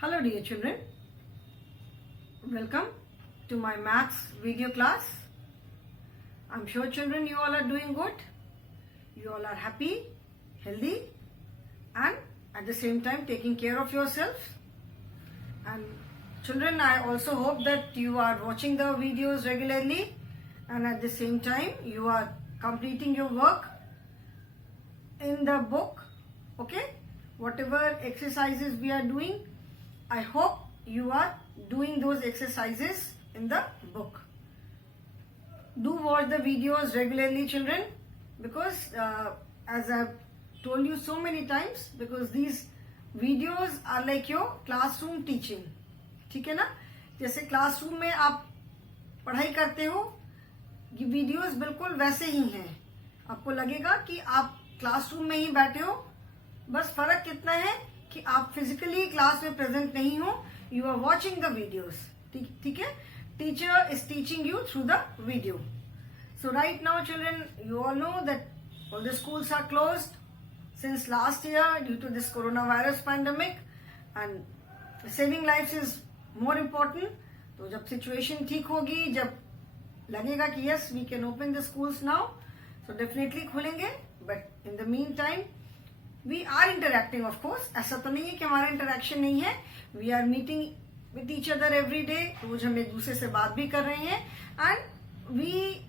Hello dear children, welcome to my maths video class. I'm sure children you all are doing good, you all are happy, healthy and at the same time taking care of yourself. And children, I also hope that you are watching the videos regularly and at the same time you are completing your work in the book, okay? Whatever exercises we are doing, I hope you are doing those exercises in the book. Do watch the videos regularly children, because as I've told you so many times, because these videos are like your classroom teaching. ठीक है ना? जैसे classroom में आप पढ़ाई करते हो, ये वीडियोस बिल्कुल वैसे ही हैं. आपको लगेगा कि आप क्लासरूम में ही बैठे हो, बस फर्क कितना है कि आप फिजिकली क्लास में प्रेजेंट नहीं हो, you are watching the videos. ठीक है? Teacher is teaching you through the video. So right now children, you all know that all the schools are closed since last year due to this corona virus pandemic and saving life is more important. तो जब situation ठीक होगी, जब लगेगा कि yes we can open the schools now, so definitely खोलेंगे. But in the mean time we are interacting of course. ऐसा तो नहीं है कि हमारा इंटरेक्शन नहीं है. We are meeting with each other every day. रोज हम एक दूसरे से बात भी कर रहे हैं and we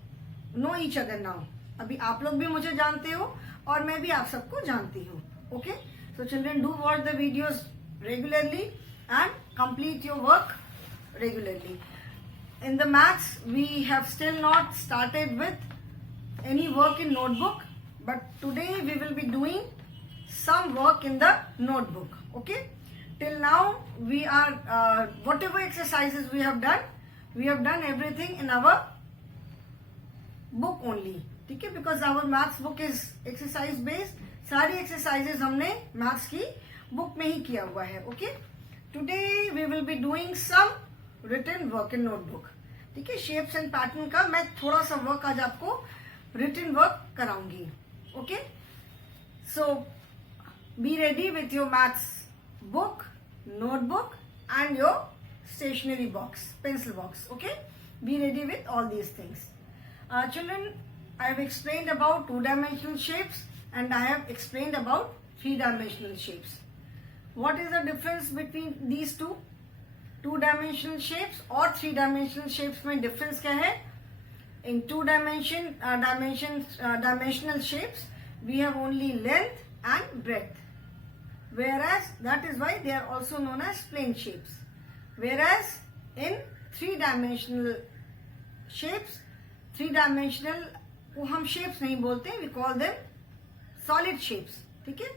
know each other now. अभी आप लोग भी मुझे जानते हो और मैं भी आप सबको जानती हूँ. Okay, so children, do watch the videos regularly and complete your work regularly. In the maths, we have still not started with any work in notebook, but today we will be doing some work in the notebook. Okay, till now we are whatever exercises we have done everything in our book only. ठीक है? Because our maths book is exercise based. सारी exercises हमने maths की book में ही किया हुआ है. Okay, today we will be doing some written work in notebook. ठीक है? शेप्स एंड पैटर्न का मैं थोड़ा सा वर्क आज आपको रिटन वर्क कराऊंगी. Okay, so be ready with your maths book, notebook and your stationery box, pencil box. Okay, be ready with all these things. Children, I have explained about 2-dimensional shapes and I have explained about 3-dimensional shapes. What is the difference between these two? 2-dimensional shapes और 3-dimensional shapes में difference क्या है? In 2-dimensional shapes we have only length and breadth, whereas that is why they are also known as plane shapes. Whereas in 3-dimensional shapes, 3-dimensional को हम shapes नहीं बोलते, we call them solid shapes. ठीक है?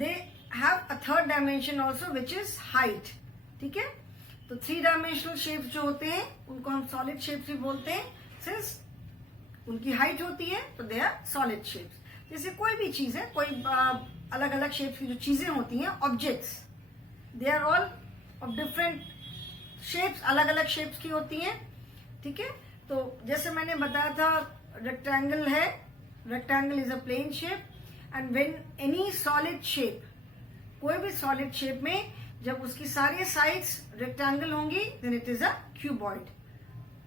They have a third dimension also which is height. ठीक है? तो 3-dimensional shapes जो होते हैं उनको हम सॉलिड शेप्स भी बोलते हैं, सिंस उनकी हाइट होती है तो दे आर सॉलिड शेप्स. जैसे कोई भी चीज है, कोई अलग अलग शेप्स की जो चीजें होती हैं, objects, they are all of different shapes, अलग अलग शेप्स की होती हैं. ठीक है? तो जैसे मैंने बताया था, रेक्टेंगल है, rectangle is a plane shape and when any solid shape, कोई भी सॉलिड शेप में जब उसकी सारी साइड्स रेक्टेंगल होंगी, then it is a cuboid.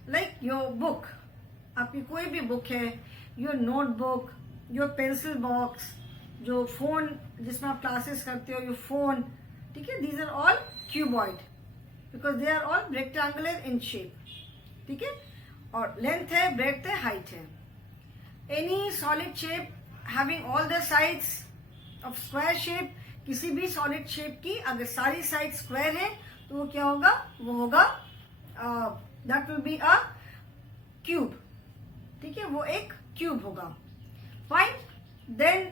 Like your book, आपकी कोई भी बुक है, your notebook, your pencil box, जो फोन जिसमें आप क्लासेस करते हो, योर फोन. ठीक है? These are all cuboid because they are all rectangular in shape. ठीक है? और लेंथ है, ब्रेड्थ है, हाइट है. Any solid shape having all the sides of square shape, किसी भी सॉलिड शेप की अगर सारी साइड स्क्वायर है तो वो क्या होगा? वो होगा that will be a cube. ठीक है? वो एक क्यूब होगा. Fine. Then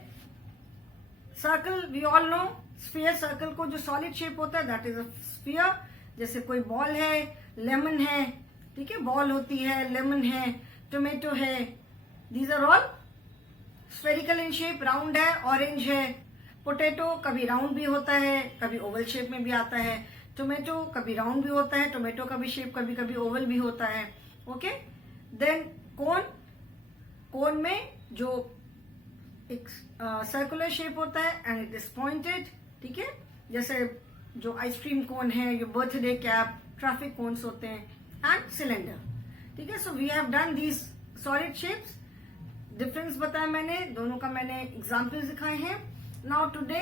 circle, we all know sphere. Circle को जो सॉलिड शेप होता है दैट इज अ स्फीयर. जैसे कोई बॉल है, लेमन है. ठीक है? बॉल होती है, लेमन है, टोमेटो है. These are all spherical in shape. Round है, ऑरेंज है. पोटैटो कभी राउंड भी होता है, कभी ओवल शेप में भी आता है. टोमेटो कभी राउंड भी होता है, टोमेटो का भी शेप कभी कभी ओवल भी होता है. ओके. देन कोन, कोन में जो एक सर्कुलर शेप होता है एंड इट इज पॉइंटेड. ठीक है? जैसे जो आइसक्रीम कोन है, your birthday cap, traffic cones होते हैं, एंड सिलेंडर. ठीक है, so we have done these solid shapes. Difference बताया मैंने, दोनों का मैंने एग्जाम्पल्स दिखाए हैं. Now today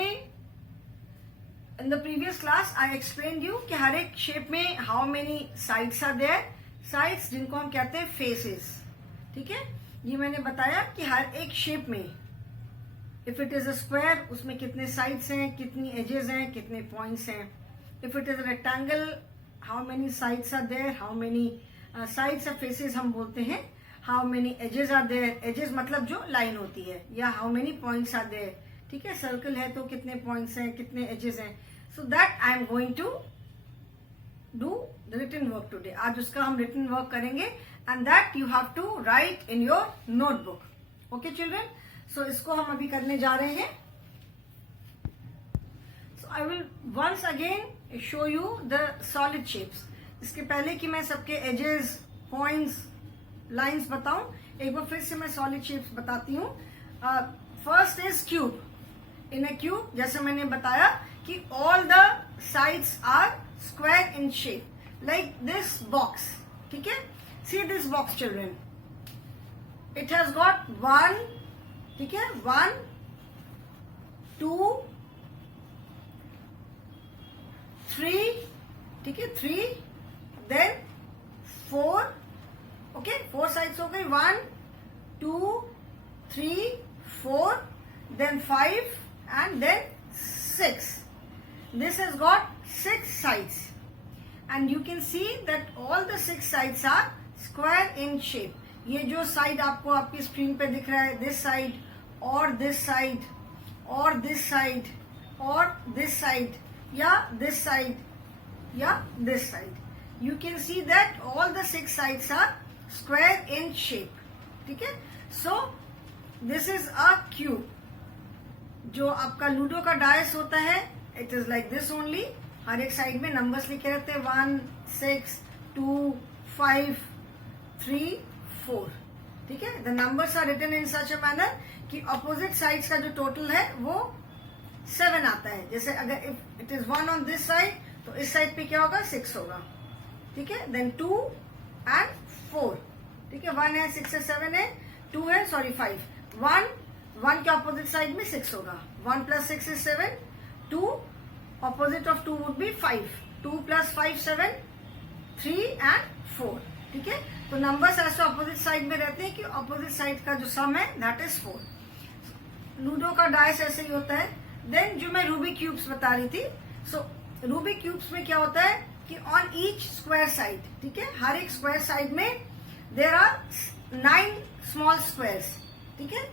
in the previous class I explain you कि हर एक शेप में how many sides are there. Sides जिनको हम कहते हैं फेसेस. ठीक है, ये मैंने बताया कि हर एक शेप में if it is a square उसमें कितने साइड्स हैं, कितनी एजेस हैं, कितने पॉइंट्स हैं. If it is a rectangle how many sides are there, how many sides of faces हम बोलते हैं. How many edges are there, edges मतलब जो लाइन होती है, या how many points are there. ठीक है, सर्कल है तो कितने पॉइंट्स हैं, कितने एजेस हैं. So that I am going to do the written work today. आज उसका हम रिटन वर्क करेंगे and that you have to write in your notebook. Okay children, so इसको हम अभी करने जा रहे हैं. So I will once again show you the solid shapes. इसके पहले कि मैं सबके एजेस, पॉइंट्स, लाइंस बताऊं, एक बार फिर से मैं सॉलिड शेप्स बताती हूं. First is cube. In a cube जैसे मैंने बताया कि all the sides are square in shape, like this box. ठीक है, see this box children, it has got one. ठीक है, 1 2 3. ठीक है, 3 देन 4. ओके, 4 साइड्स हो गई. 1 2 3 4 then 5 and then 6. This has got 6 sides and you can see that all the 6 sides are square in shape. ये जो साइड आपको आपकी स्क्रीन पे दिख रहा है, दिस साइड और दिस साइड और दिस साइड और दिस साइड या दिस साइड या this side, you can see that all the 6 sides are square in shape. ठीक है, so this is a cube. जो आपका लूडो का डायस होता है, it is like this only. हर एक साइड में नंबर्स लिखे रहते हैं, 1 6 2 5 3 4. ठीक है, the numbers are written in such a manner कि अपोजिट साइड्स का जो टोटल है वो 7 आता है. जैसे अगर if it is 1 on this side तो इस साइड पे क्या होगा, 6 होगा. ठीक है, देन 2 एंड 4. ठीक है, 1 है, 6 है, 7 है, 2 है, सॉरी 5. 1 के ऑपोजिट साइड में 6 होगा. 1 plus 6 is 7. 2 opposite of 2 would be 5. 2 plus 5 7. 3 and 4. ठीक है, तो नंबर्स ऐसे ऑपोजिट साइड में रहते हैं कि ऑपोजिट साइड का जो सम है दैट इज 4. लूडो का डायस ऐसे ही होता है. देन जो मैं रूबिक क्यूब्स बता रही थी, सो रूबिक क्यूब्स में क्या होता है कि ऑन ईच स्क्वायर साइड, ठीक है, हर एक स्क्वायर साइड में देर आर 9 स्मॉल स्क्वायर्स. ठीक है,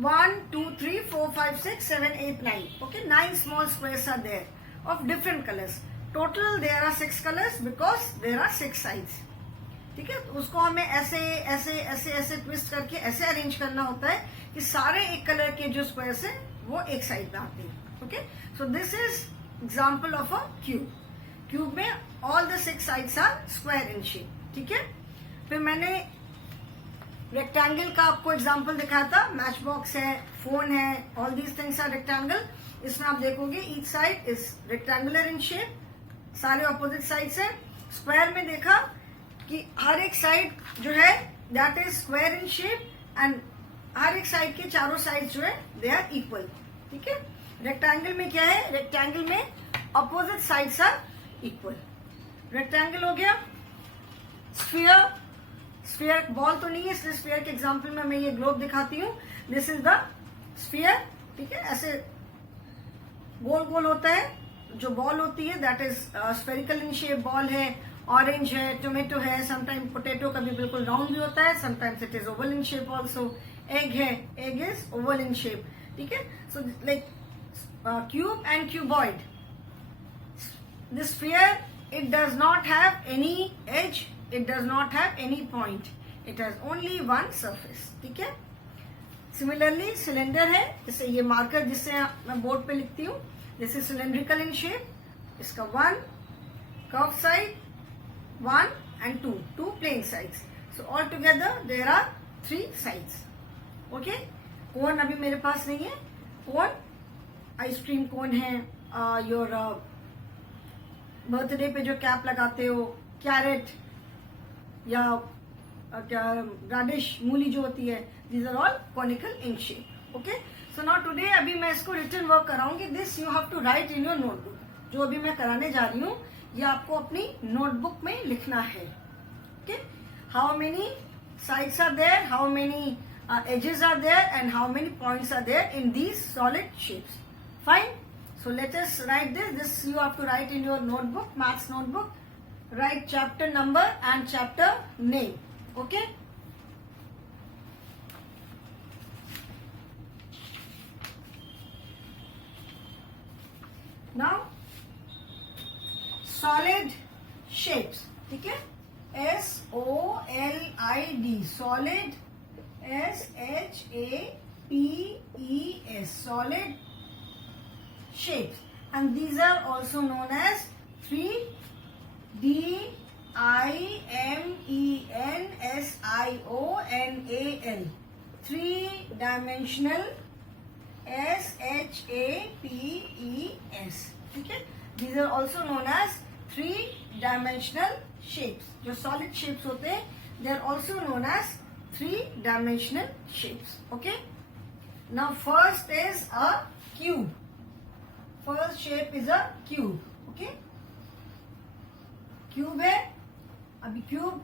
1 2 3 4 5 6 7 8 9. Okay, 9 small squares are there of different colors. Total there are 6 colors because there are 6 sides. ठीक है, तो उसको हमें ऐसे ऐसे ऐसे ऐसे ट्विस्ट करके ऐसे अरेंज करना होता है कि सारे एक कलर के जो स्क्वायर्स हैं वो एक साइड में आते हैं. Okay, so this is example of a cube. Cube में all the 6 sides are square in shape. ठीक है, फिर मैंने रेक्टेंगल का आपको एग्जांपल दिखाया था. मैच बॉक्स है, फोन है, all these things are rectangle. इसमें आप देखोगे each side is rectangular in shape, सारे ऑपोजिट साइड्स है. स्क्वायर में देखा कि हर एक साइड जो है that is square in shape and हर एक साइड के चारों साइड जो है दे आर इक्वल. ठीक है, रेक्टेंगल में क्या है, रेक्टेंगल में opposite sides are equal. Rectangle हो गया. स्फीयर, स्फीयर बॉल तो नहीं है इसलिए स्फीयर के एग्जांपल में मैं ये ग्लोब दिखाती हूँ. This is the sphere. ठीक है, ऐसे गोल गोल होता है. जो बॉल होती है that is spherical in shape ball है. ऑरेंज है, टोमेटो है, समटाइम पोटैटो कभी बिल्कुल राउंड भी होता है, sometimes it is oval in shape also. Egg है, egg is oval in shape. ठीक है, so like cube and cuboid. This sphere it does not have any edge, it does not have any point, it has only one surface. ठीक है, similarly cylinder है, जैसे ये marker जिससे मैं board पे लिखती हूँ, this is cylindrical in shape. इसका 1 curve side, 1 and 2 plain sides. So all together there are 3 sides. Okay, कोन अभी मेरे पास नहीं है. कोन आइसक्रीम कोन है, योर बर्थडे पे जो कैप लगाते हो, कैरेट या क्या राडिश मूली जो होती है, these are all conical in shape. Okay, so now today अभी मैं इसको रिटन वर्क कराऊंगी. This you have to write in your notebook. जो अभी मैं कराने जा रही हूँ ये आपको अपनी नोटबुक में लिखना है. Okay, how many sides are there, how many edges are there, and how many points are there in these solid shapes. Fine. So let us write this. This you have to write in your notebook, maths notebook. Write chapter number and chapter name. Okay. Now solid shapes. ठीक है. SOLID, solid, SHAPES, solid shapes, and these are also known as 3D-IMENSIONAL, 3-dimensional SHAPES. ठीक है, these are also known as 3-dimensional shapes. जो solid shapes होते हैं they are also known as 3-dimensional shapes. Okay, now first is a cube. First shape is a cube. Okay, cube है. अभी cube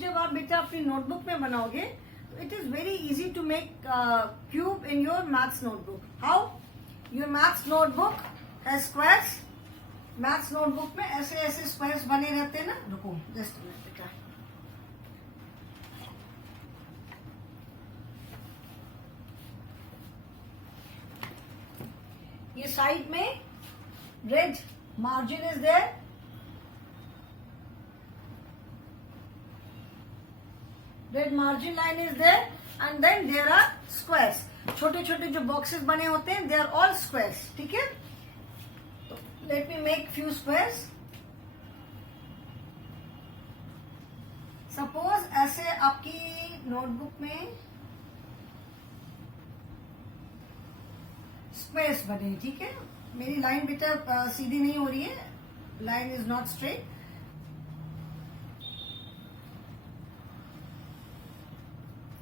जब आप बेटा अपनी नोटबुक में बनाओगे तो it is very easy to make cube in your maths notebook. How? Your maths notebook has squares. Maths notebook में ऐसे ऐसे स्क्वायर्स बने रहते हैं ना. रुको जस्ट मिनट बेटा. ये साइड में red margin is there. Red margin line is there and then there are squares. छोटे छोटे जो बॉक्सेस बने होते हैं दे आर ऑल स्क्वायर्स. ठीक है, let me make few squares. Suppose ऐसे आपकी नोटबुक में स्क्वायर्स बने. ठीक है, मेरी लाइन बेटा सीधी नहीं हो रही है. Line is not straight.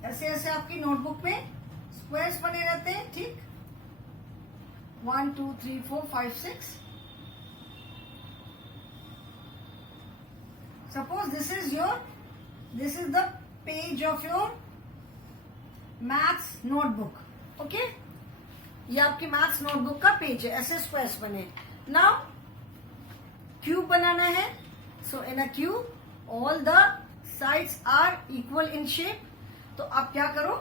ऐसे ऐसे आपकी नोटबुक में स्क्वायर्स बने रहते हैं. ठीक, 1 2 3 4 5 6. Suppose this is the page of your maths notebook. Okay, ये आपकी maths notebook का पेज है. ऐसे स्क्वायर्स बने. Now क्यूब बनाना है. So in a cube all the sides are equal in shape. तो आप क्या करो,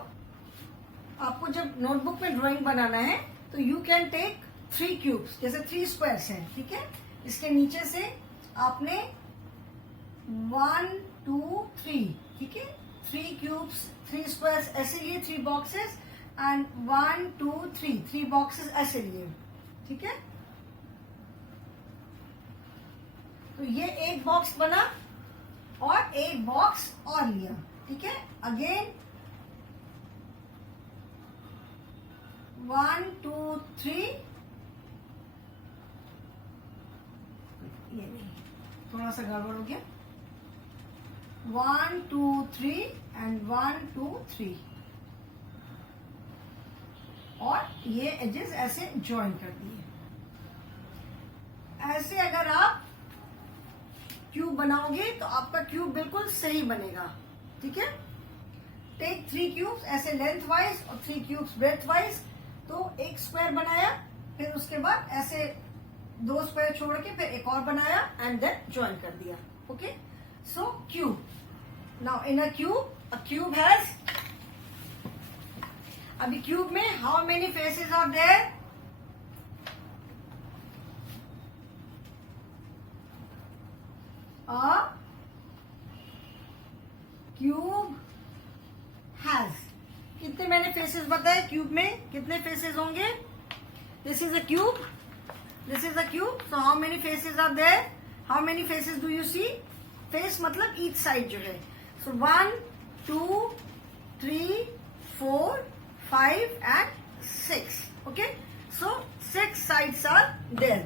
आपको जब नोटबुक में ड्राइंग बनाना है तो you can take 3 cubes. जैसे 3 स्क्वायर्स हैं. ठीक है, इसके नीचे से आपने 1 2 3. ठीक है, 3 क्यूब्स, 3 स्क्वायर्स ऐसे लिए, 3 बॉक्सेस एंड 1 2 3, 3 बॉक्सेस ऐसे लिए. ठीक है, तो ये एक बॉक्स बना और एक बॉक्स और लिया. ठीक है, अगेन 1 2 3. ये नहीं, थोड़ा सा गड़बड़ हो गया. 1 2 3 एंड 1 2 3 और ये एजेस ऐसे ज्वाइन कर दिए. ऐसे अगर आप क्यूब बनाओगे तो आपका क्यूब बिल्कुल सही बनेगा. ठीक है, टेक 3 क्यूब्स ऐसे लेंथ वाइज और 3 क्यूब्स ब्रेथ वाइज. तो एक स्क्वायर बनाया, फिर उसके बाद ऐसे 2 स्क्वायर छोड़ के फिर एक और बनाया एंड देन ज्वाइन कर दिया. Okay, so cube. Now in a cube has, अभी क्यूब में how many faces are there? A cube has, कितने मैंने फेसेस बताए क्यूब में, कितने फेसेस होंगे? This is a cube. This is a cube. So how many faces are there? How many faces do you see? Face मतलब each side जो है. So 1 2 3 4 5 and 6. Okay, so 6 sides are there.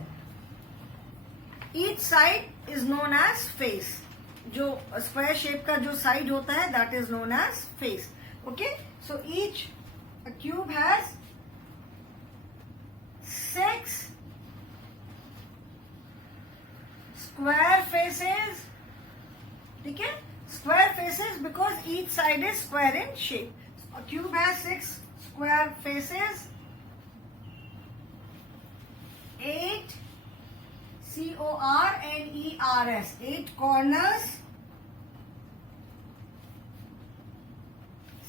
Each side is known as face. जो square shape का जो side होता है that is known as face. Okay, so each cube has 6 square faces. ठीक है, square faces because each side is square in shape. A cube has 6 square faces. 8 corners, 8 corners,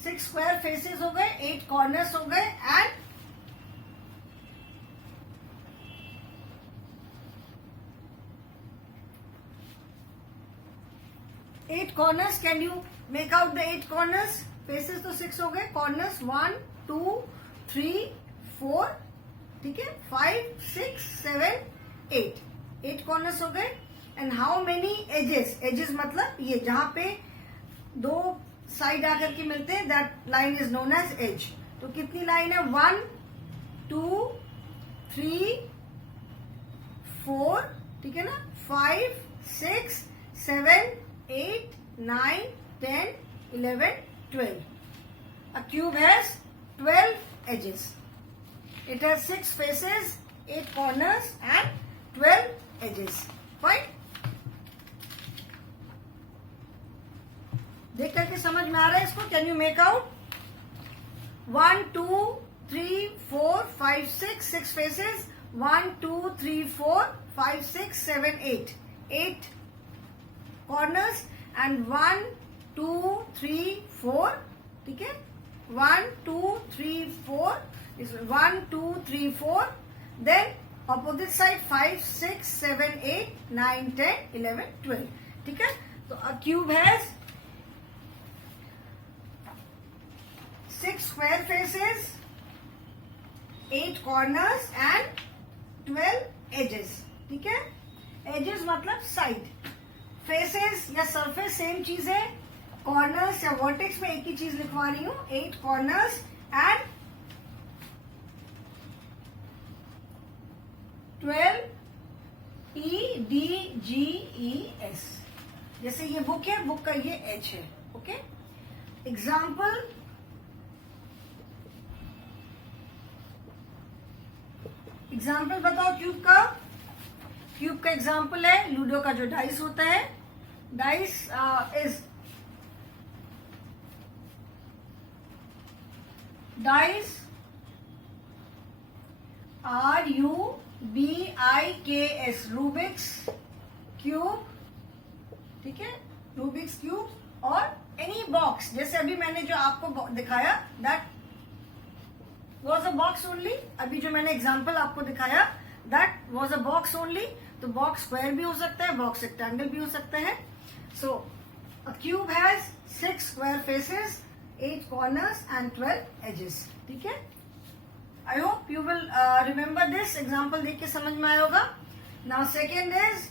6 square faces हो गए, 8 corners हो गए, and 8 corners. Can you make out the 8 corners? Faces तो 6 हो गए, corners 1, 2, 3, 4, ठीक है, 5, 6, 7, 8. 8 corners हो गए. And how many edges? Edges मतलब ये जहां पे दो साइड आकर के मिलते हैं, that line is known as edge. तो कितनी लाइन है? 1, 2, 3, 4, ठीक है ना, 5, 6, 7, 8, 9, 10, 11, 12. A cube has 12 edges. It has 6 faces, 8 corners and 12 edges. Fine? देख करके समझ में आ रहा है इसको? Can you make out? 1, 2, 3, 4, 5, 6, 6 faces. 1, 2, 3, 4, 5, 6, 7, 8. 8 corners and 1, 2, 3, 4. ठीक है? 1, 2, 3, 4. This 1, 2, 3, 4. Then opposite side 5, 6, 7, 8, 9, 10, 11, 12. ठीक है? तो a cube has 6 square faces, 8 corners and 12 edges. ठीक है? Edges मतलब side. Faces या surface same चीज है. Corners या vertex में एक ही चीज लिखवा रही हूँ. 8 corners and 12 EDGES. जैसे ये बुक है, बुक का ये एच है. ओके, एग्जाम्पल बताओ क्यूब का. क्यूब का एग्जाम्पल है लूडो का जो डाइस होता है. Dice is dice RUBIKS, Rubik's cube. ठीक है, रूबिक्स क्यूब और एनी बॉक्स. जैसे अभी मैंने जो आपको दिखाया that was a box only. अभी जो मैंने एग्जाम्पल आपको दिखाया that was a box only. तो बॉक्स स्क्वायर भी हो सकता है, बॉक्स रेक्टेंगल भी हो सकता है. So a cube has 6 square faces, 8 corners and 12 edges. ठीक है, I hope you will remember this. Example देख के समझ में आया होगा. Now second is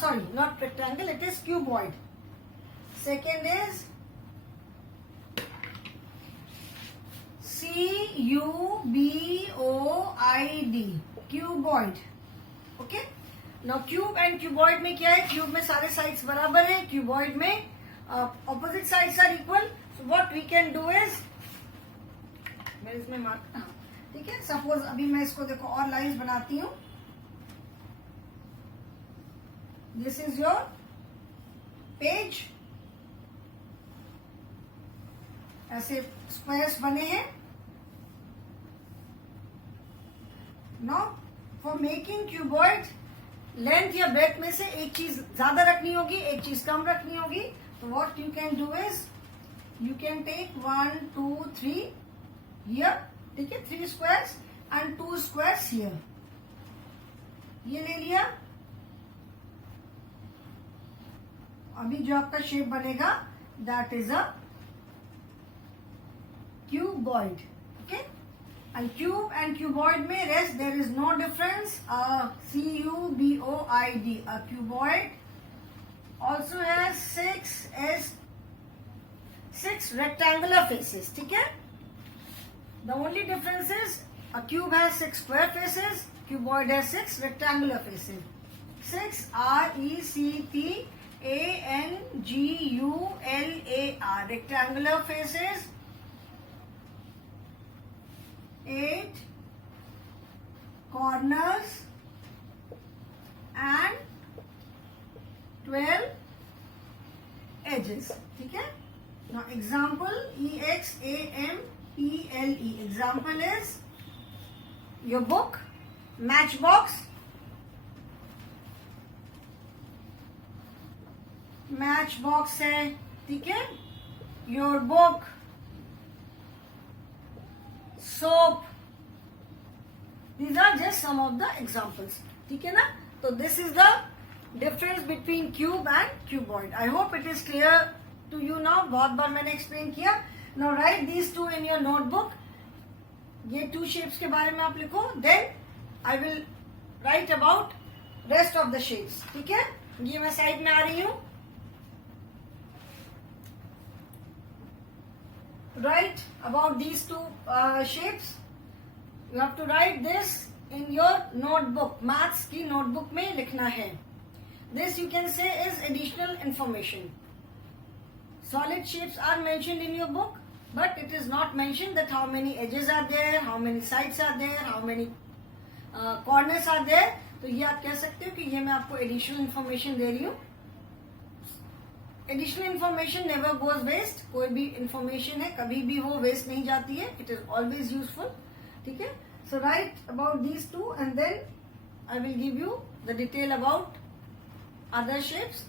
sorry, not rectangle, it is cuboid. Second is CUBOID, cuboid. Okay, now cube and cuboid में क्या है? क्यूब में सारे साइड्स बराबर है, cuboid में opposite sides are equal. So what we can do is, मैं इसमें मार्क, ठीक है, सपोज अभी मैं इसको देखो और लाइंस बनाती हूँ. This is your page. ऐसे स्क्वायर्स बने हैं. Now for making cuboid, length या ब्रेथ में से एक चीज ज्यादा रखनी होगी, एक चीज कम रखनी होगी. तो what you can do is you can take 1, 2, 3 here. ठीक है, 3 squares and 2 squares here. ये ले लिया. अभी जो आपका शेप बनेगा that is a cuboid. Okay, and cube and cuboid में rest there is no difference. CUBOID, a cuboid also has 6 6 rectangular faces. ठीक है? The only difference is a cube has 6 square faces, cuboid has 6 rectangular faces. 6 rectangular, rectangular faces. 8 corners and 12 edges. ठीक है? Now example, EXAMPLE. Example is your book, matchbox, है. ठीक है? Your book, soap. These are just some of the examples. ठीक है ना? तो this is the difference between cube and cuboid. I hope it is clear to you now. बहुत बार मैंने explain किया. Now write these two in your notebook. ये 2 shapes के बारे में आप लिखो. Then I will write about rest of the shapes. ठीक है? ये मैं साइड में आ रही हूँ. Write about these 2 shapes. You have to write this in your notebook. Maths की notebook में लिखना है. This you can say is additional information. Solid shapes are mentioned in your book, but it is not mentioned that how many edges are there, how many sides are there, how many corners are there. तो ये आप कह सकते हो कि ये मैं आपको additional information दे रही हूँ. Additional information never goes waste. कोई भी information है कभी भी वो waste नहीं जाती है. It is always useful. ठीक है? So write about these 2 and then I will give you the detail about other shapes.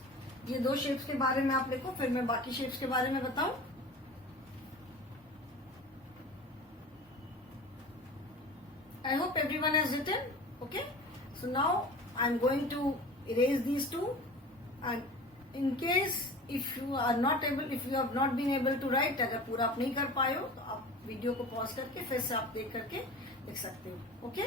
ये 2 shapes के बारे में आप लिखो, फिर मैं बाकी shapes के बारे में बताऊं. I hope everyone has written. Okay? So now I am going to erase these 2, and in case if you have not been able to write, अगर पूरा आप नहीं कर पाए हो तो आप वीडियो को पॉज करके फिर से आप देख करके लिख सकते हो. Okay?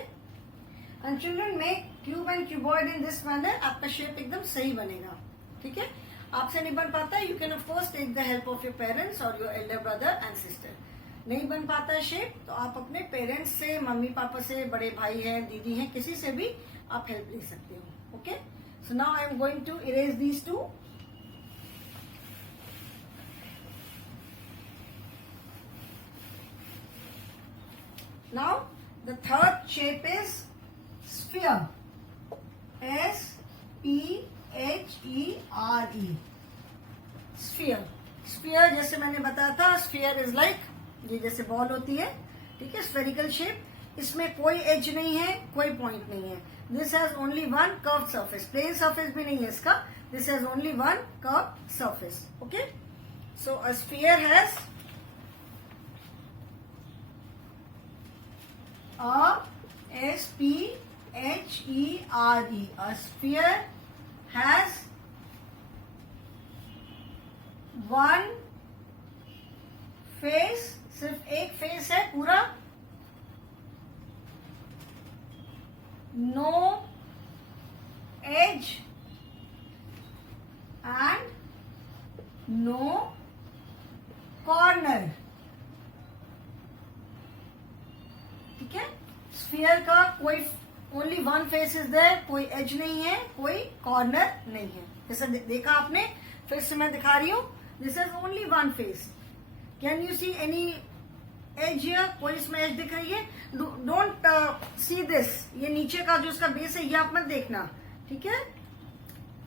And children make cube and cuboid in this manner. आपका शेप एकदम सही बनेगा. ठीक है? आपसे नहीं बन पाता, you can of course take the help of your parents और your elder brother and sister. नहीं बन पाता है शेप तो आप अपने पेरेंट्स से, मम्मी पापा से, बड़े भाई हैं, दीदी हैं, किसी से भी आप हेल्प ले सकते हो. Okay? So now I am going to erase these 2. Now the third shape is sphere. S-P-H-E-R-E. Sphere. Sphere जैसे मैंने बताया था, sphere is like ये जैसे बॉल होती है. ठीक है? Spherical shape. इसमें कोई एज नहीं है, कोई पॉइंट नहीं है. This has only one curved surface. Plane surface भी नहीं है इसका. This has only one curved surface. Okay? So a sphere has S-P-H-E-R-E. A sphere has one face. सिर्फ एक फेस है पूरा. No edge and no corner. ठीक है? स्फीयर का कोई ओनली 1 फेस इज देयर. कोई एज नहीं है, कोई कॉर्नर नहीं है. जैसे देखा आपने, फिर से मैं दिखा रही हूं. This is only 1 face. Can you see any as here? कोई इसमें एज दिख रही है? Don't see this. ये नीचे का जो इसका बेस है ये आप मत देखना. ठीक है?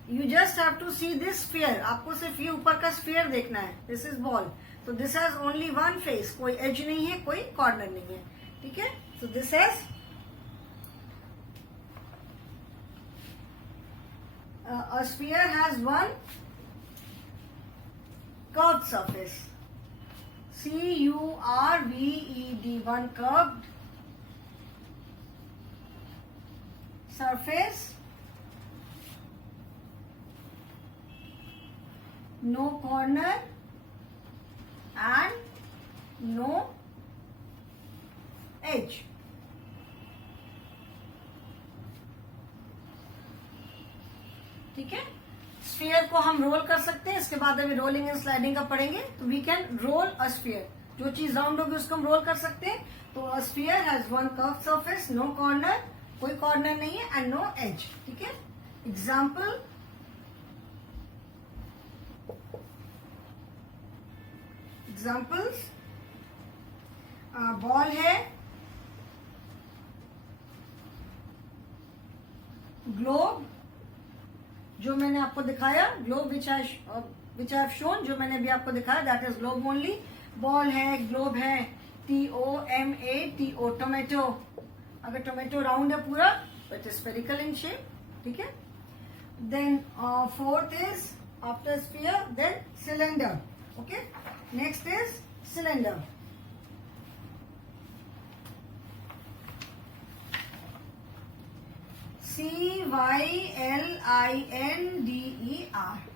You just have to see this sphere. आपको सिर्फ ये ऊपर का स्फीयर देखना है. This is ball. तो दिस हैज ओनली 1 फेस. कोई एज नहीं है, कोई कॉर्नर नहीं है. ठीक है? So this is a sphere has one curved surface. C-U-R-V-E-D. One curved surface. No corner and no edge. ठीक है? स्फीयर को हम रोल कर सकते हैं, इसके बाद अभी रोलिंग एंड स्लाइडिंग का पढ़ेंगे। तो we can roll a sphere, जो चीज राउंड होगी उसको हम रोल कर सकते हैं। तो a sphere has one curve surface, no corner, कोई कॉर्नर नहीं है, एंड नो एज। ठीक है, एग्जाम्पल, एग्जाम्पल्स, बॉल है, ग्लोब जो मैंने आपको दिखाया, globe which I have shown, जो मैंने भी आपको दिखाया, that is globe only. Ball है, ग्लोब है, TOMATO, टोमेटो। अगर टोमेटो राउंड है पूरा तो it is spherical in shape. ठीक है, then fourth is after sphere, then cylinder. Okay, next is cylinder. CYLINDER,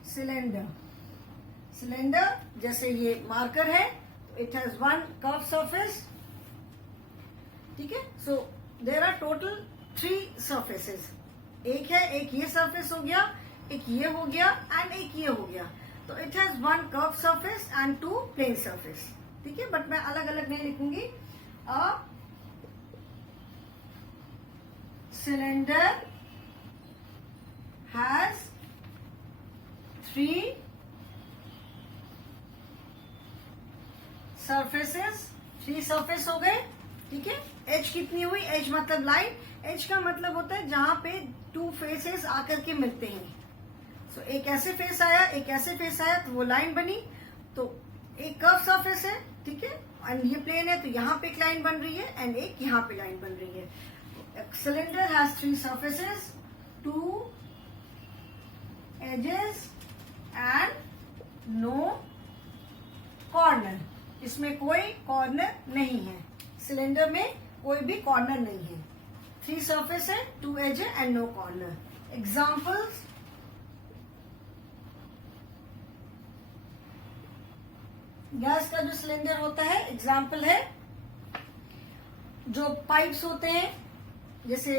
cylinder. Cylinder जैसे ये मार्कर है, it has one curve surface. ठीक है, सो देर आर टोटल 3 सरफेसेस। एक है, एक ये सरफेस हो गया, एक ये हो गया, एंड एक ये हो गया। तो it has one curve surface and 2 plane surface. ठीक है, बट मैं अलग अलग नहीं लिखूंगी। Cylinder has 3 surfaces, 3 surface हो गए। ठीक है, एज कितनी हुई? एज मतलब लाइन। एज का मतलब होता है जहां पे 2 फेसेस आकर के मिलते हैं। सो एक ऐसे फेस आया, एक ऐसे फेस आया, तो वो लाइन बनी। तो एक कर्व सरफेस है, ठीक है, एंड ये प्लेन है, तो यहाँ पे एक लाइन बन रही है, एंड एक यहाँ पे लाइन बन रही है। Cylinder has 3 surfaces, 2 edges and no corner. इसमें कोई कॉर्नर नहीं है, सिलेंडर में कोई भी कॉर्नर नहीं है। 3 surface है, 2 edges and no corner. Examples, gas का जो सिलेंडर होता है, एग्जाम्पल है जो पाइप्स होते हैं, जैसे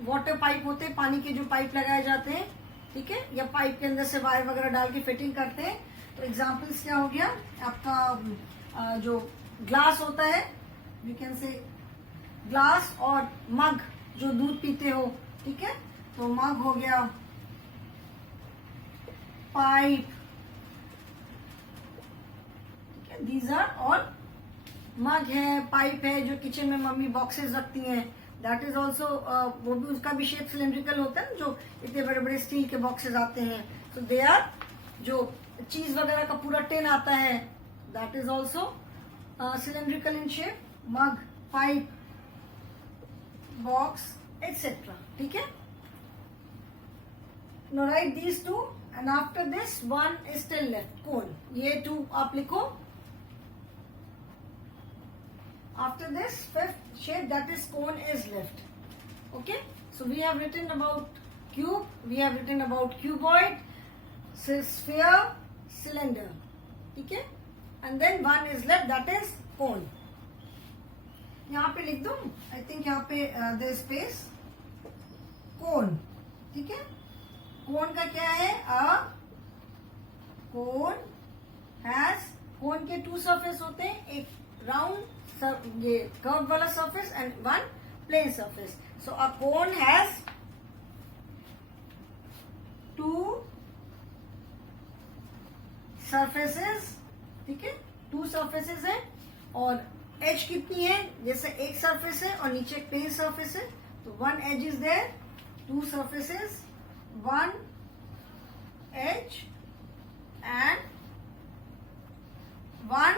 वाटर पाइप होते हैं, पानी के जो पाइप लगाए जाते हैं, ठीक है, या पाइप के अंदर से वायर वगैरह डाल के फिटिंग करते हैं। तो एग्जांपल्स क्या हो गया आपका, जो ग्लास होता है, यू कैन से ग्लास, और मग जो दूध पीते हो, ठीक है, तो मग हो गया, पाइप, ठीक है, दीज आर ऑल मग है, पाइप है, जो किचन में मम्मी बॉक्सेस रखती हैं, दैट इज ऑल्सो, वो भी, उसका भी शेप सिलेंड्रिकल होता है, जो इतने बड़े बड़े स्टील के बॉक्सेस आते हैं। सो दे आर, जो चीज वगैरह का पूरा टिन आता है, that is also cylindrical in shape, mug, pipe, box, etcetera. ठीक है, no write these 2, and after this 1 is still left, cone. ये 2 आप लिखो। After this, 5th shape, that is cone, is left. Okay, so we have written about cube, we have written about cuboid, sphere, cylinder. ठीक है, and then 1 is left, that is cone. यहाँ पे लिख दूं, I think यहाँ पे there is space, cone. ठीक है, cone का क्या है? cone has, cone के 2 surface होते हैं, एक राउंड, ये कर्व वाला surface and 1 plane surface. So a cone has 2 surfaces, ठीक है, 2 सरफेसेस है, और एज कितनी है? जैसे एक सरफेस है और नीचे एक प्लेन सरफेस है, तो 1 edge is there, 2 surfaces, 1 edge and 1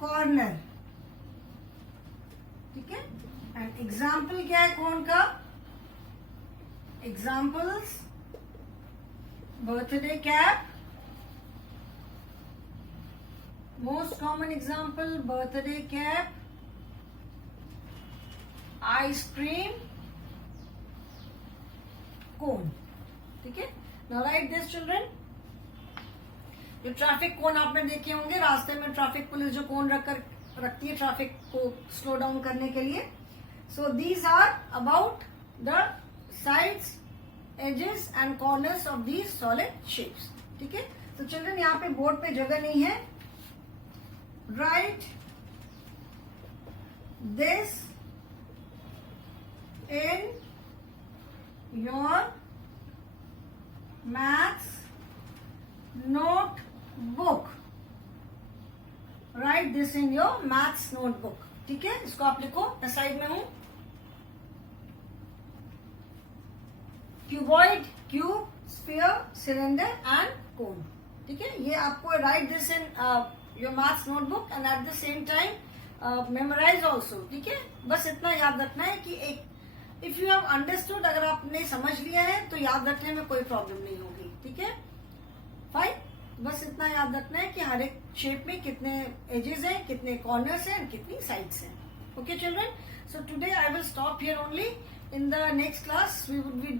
corner. ठीक है, एंड एग्जाम्पल क्या है कोन का? Examples, birthday cap, most common example, birthday cap, ice cream, cone. ठीक है, नाउ राइट दिस चिल्ड्रन। जो ट्रैफिक कोन आपने देखे होंगे, रास्ते में ट्रैफिक पुलिस जो कोन रखती है ट्रैफिक को स्लो डाउन करने के लिए। So these are about the sides, edges and corners of these solid shapes. ठीक है, तो चिल्ड्रन यहाँ पे बोर्ड पे जगह नहीं है. Write this in your maths notebook. Write this in your maths notebook. ठीक है, इसको आप लिखो. मैं साइड में हूं. Cuboid, cube, sphere, cylinder and cone. ठीक है, ये आपको right this in your maths notebook and at the same time memorize also. ठीक है, बस इतना याद रखना है कि एक इफ यू हैव अंडरस्टूड, अगर आपने समझ लिया है तो याद रखने में कोई प्रॉब्लम नहीं होगी. ठीक है, फाइन. बस इतना याद रखना है कि हर एक शेप में कितने एजेस हैं, कितने कॉर्नर्स हैं एंड कितनी साइड्स हैं. Okay children, so today I will stop here only. In the next class, we would be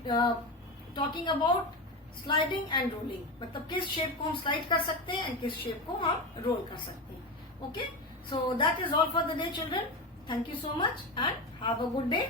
talking about sliding and rolling. मतलब किस शेप को हम स्लाइड कर सकते हैं and किस शेप को हम रोल कर सकते हैं. Okay, so that is all for the day, children. Thank you so much and have a good day.